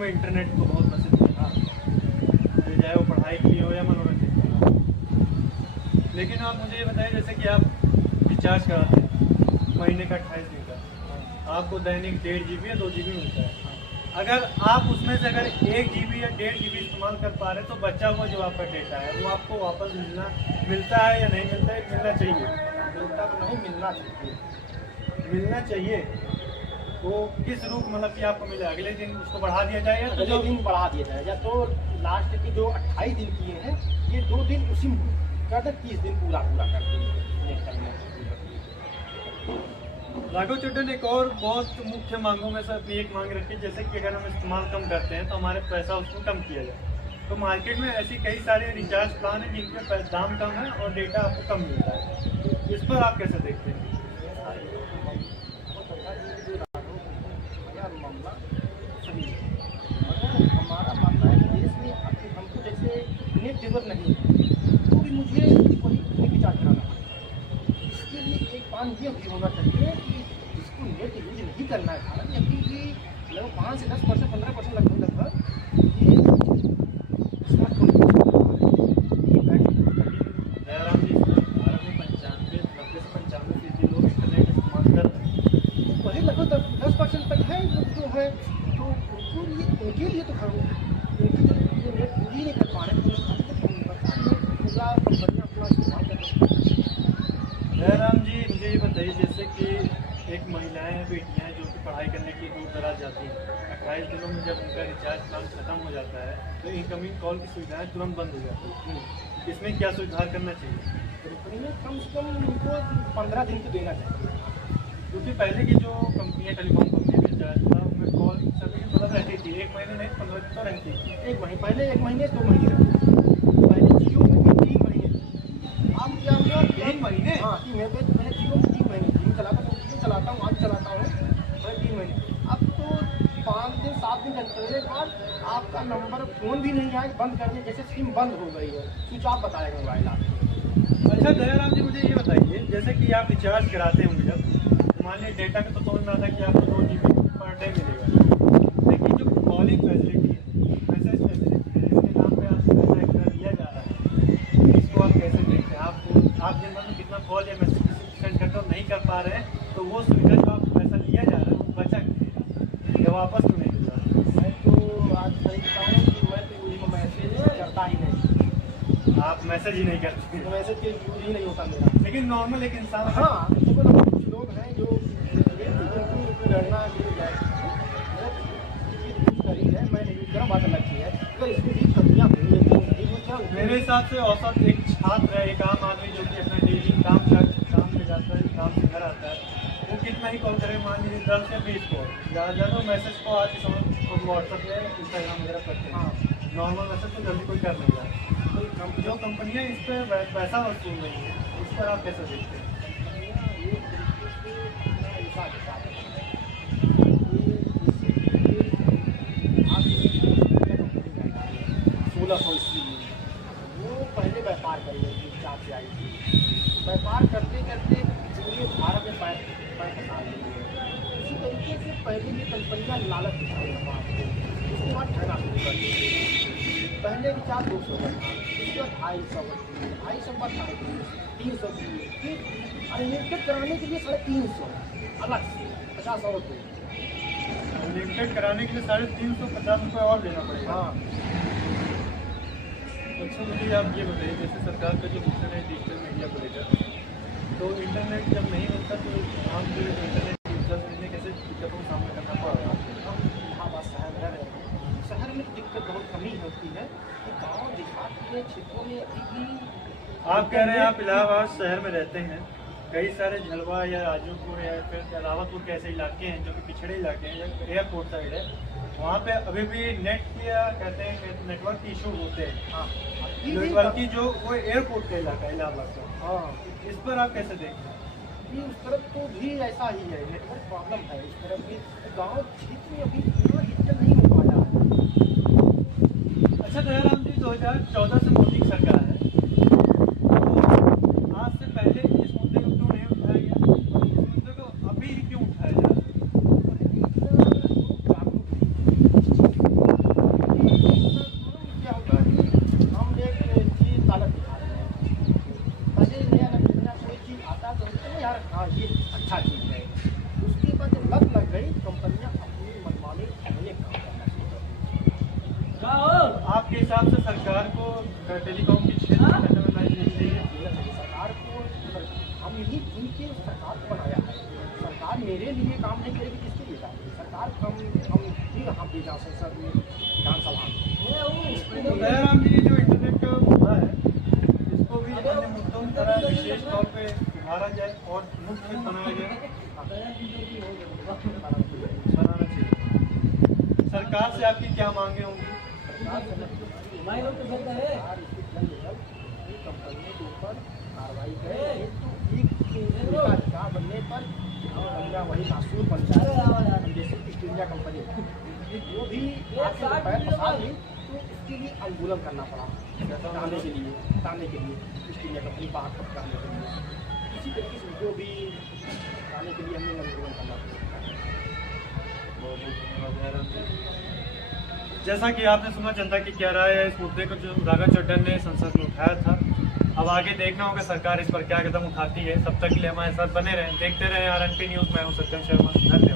में इंटरनेट तो बहुत पसंद है, हाँ, चाहे वो पढ़ाई के लिए हो या मनोरंजन के लिए। लेकिन आप मुझे ये बताइए, जैसे कि आप रिचार्ज कराते हैं महीने का 28 दिन का, आपको दैनिक 1.5 GB या 2 GB मिलता है। अगर आप उसमें से अगर 1 GB या 1.5 GB इस्तेमाल कर पा रहे हैं तो बचा हुआ जो आपका डेटा है वो आपको वापस मिलता है या नहीं मिलता है? मिलना चाहिए। मिलता तो नहीं, मिलना चाहिए। मिलना चाहिए तो किस रूप, मतलब कि आपको मिले अगले दिन उसको बढ़ा दिया जाए या तो अगले दिन बढ़ा दिया जाए, या तो लास्ट के जो 28 दिन किए हैं ये 2 दिन उसी में कर दे, 30 दिन पूरा कर देंगे। राघव चड्ढा ने एक और बहुत मुख्य मांगों में से अपनी एक मांग रखी है, जैसे कि अगर हम इस्तेमाल कम करते हैं तो हमारे पैसा उसको कम किया जाए। तो मार्केट में ऐसी कई सारे रिचार्ज प्लान हैं जिनके दाम कम है और डेटा आपको कम मिलता है। इस पर आप कैसे देखते हैं? मामला सही है, मगर हमारा मानना है कि देश में हमको जैसे नेट जरूरत नहीं है तो भी मुझे वही रिचार्ज कराना है। इसके लिए एक बात ये भी होना चाहिए कि जिसको नेट यूज नहीं करना है भारत में अभी भी लगभग 5 से 10%, 15% लगभग ये स्मार्टफोन जयराम जी, भारत में 90 से 95% लोग इंटरनेट इस्तेमाल कर रहे हैं। तो वही लगभग 10% तक है जो है, तो उनके लिए तो खरो उनकी जो नेट यूज ही नहीं कर पा रहे पूरा बढ़िया अपना इस्तेमाल कर रहे हैं। जयराम जी, मुझे ये बताइए, जैसे कि एक महिलाएं हैं, बेटियां हैं जो कि पढ़ाई करने के लिए दूर दराज जाती हैं, 28 दिनों में जब उनका रिचार्ज प्लान खत्म हो जाता है तो इनकमिंग कॉल की सुविधाएं तुरंत बंद हो जाती है। इसमें क्या सुधार करना चाहिए? कंपनी में कम से कम उनको 15 दिन तो देना चाहिए, क्योंकि पहले की जो कंपनियां, टेलीकॉम कंपनी रिचार्ज था उनमें कॉल सभी मतलब रहती थी, 1 महीने नहीं 15 दिन तो रहती थी। 1 महीने पहले, 1 महीने 2 महीने रहते थे। पहले जियो में भी 3 महीने थे। अब क्या हुआ 3 महीने? हाँ 3 महीने, मैंने जियो में 3 महीने जियो चलाता हूँ, जियो चलाता हूँ, आज चलाता हूँ, मैं 3 महीने। अब तो 5 दिन 7 दिन चलने के बाद आपका नंबर फ़ोन भी नहीं आए, बंद कर दिया, जैसे सिम बंद हो गई है, स्विच ऑफ बताएगा मोबाइल आपको। अच्छा जयराम जी, मुझे ये बताइए, जैसे कि आप रिचार्ज कराते होंगे जब, मान लीजिए डेटा का तो समझ में आता है कि आपको 2 GB पर डे मिलेगा, लेकिन जो कॉलिंग फैसिलिटी है, मैसेज फैसिलिटी है, इसके नाम पे आपसे पैसा एक्स्ट्रा लिया जा रहा है, इसको आप कैसे देखते हैं? आप दिन भर में कितना कॉल या मैसेज सेंड करते हो, नहीं कर पा रहे हैं तो वो सुविधा जो आपको पैसा लिया जा रहा है वो बचा या वापस तो नहीं मिल रहा है? मैं तो आज सही बताऊँ कि मैं तो यूज में मैसेज करता ही नहीं, आप मैसेज ही नहीं करते तो मैसेज के यूज ही नहीं होता मेरा। लेकिन नॉर्मल एक इंसान, हाँ, देखो ना, कुछ लोग हैं जो लड़ना करी है, मैं नहीं यूज करा, बात अलग चीज़ है, अगर इसमें भी कमियाँ हुई है तो नहीं यूज करा। मेरे हिसाब से औसत एक छात्र है, एक आम आदमी जो कि अपना डेली काम पे जाता है, काम से घर आता है, वो कितना ही कॉल करे, मान लीजिए 10 से 20 कॉल, ज़्यादा मैसेज को आज के समय में व्हाट्सअप या इंस्टाग्राम वगैरह करते हैं। हाँ, नॉर्मल मैसेज तो जल्दी कोई कर नहीं रहा है। तो जो कंपनियाँ इस पर पैसा वसूल रही हैं, इस पर आप कैसे देखते हैं? वो पहले व्यापार कर रही थी, चार से आई थी, व्यापार करते करते पूरे भारत में पैर फंसा रही है। इसी तरीके से पहले की कंपनियाँ लालच दिखाई आपको, उसके बाद ठहरा शुरू कर दी। पहले रिचार्ज 200 का था, उसके बाद 250 का 250 300 फिर अनलिमिटेड कराने के लिए 350 अलग से 50 और दो। अनलिमिटेड कराने के लिए 350 रुपये और देना पड़ेगा। हाँ, अच्छा मुझे आप ये बताइए, जैसे सरकार का जो मिशन है डिजिटल मीडिया को लेकर, तो इंटरनेट जब नहीं मिलता तो आम जो इंटरनेट यूजर्स उन्हें कैसे दिक्कतों का सामना करना पड़ रहा है? हम इलाहाबाद शहर रह रहे हैं, शहर में दिक्कत बहुत कमी होती है कि गाँव देहात के क्षेत्रों में अभी भी। आप कह रहे हैं आप इलाहाबाद शहर में रहते हैं, कई सारे झलवा या राजूपुर या फिर रावतपुर के ऐसे इलाके हैं जो कि पिछड़े इलाके हैं या एयरपोर्ट साइड है, वहाँ पे अभी भी नेट या कहते हैं नेटवर्क इशू होते हैं। हाँ, बल्कि जो वो एयरपोर्ट का इलाका है इलाहाबाद का, हाँ, इस पर आप कैसे देखते हैं? कि उस तरफ तो भी ऐसा ही है, नेटवर्क प्रॉब्लम है इस तरफ भी, गाँव क्षेत्र में अभी इतना डिजिटल नहीं हो पाया है। अच्छा जयराम जी, 2014 से मोदी की सरकार है, तो आज से पहले इस मुद्दे को क्यों नहीं उठाया गया, इस मुद्दे को अभी क्यों उठाया जा रहा है? मेरे लिए काम नहीं करेगी किसके लिए काम करेगी? सरकार हम भी यहाँ पे जा संसद में विधानसभा तो दयाराम जी, जो इंटरनेट का मुद्दा है, इसको भी अन्य मुद्दों की तरह विशेष तौर पे उभारा जाए और मुख्य बनाया जाए, बनाना चाहिए। सरकार से आपकी क्या मांगे होंगी? सरकार से सरकार इसके जल्द से जल्द इन कंपनियों के ऊपर कार्रवाई करे। एक तो अधिकार बनने पर कंपनियाँ वही मासूर बन जाए, जैसे ईस्ट इंडिया कंपनी वो भी आके पैर फंसा दी तो इसके लिए आंदोलन करना पड़ा हटाने के लिए ईस्ट इंडिया कंपनी बाहर हटाने के लिए। इसी तरीके से उनको भी हटाने के लिए हमें आंदोलन करना पड़ा। जैसा कि आपने सुना जनता की क्या राय है इस मुद्दे को जो राघव चड्ढन ने संसद में उठाया था। अब आगे देखना होगा सरकार इस पर क्या कदम उठाती है। तब तक के लिए हमारे साथ बने रहें, देखते रहें RNP न्यूज़। मैं हूं सत्यम शर्मा। धन्यवाद।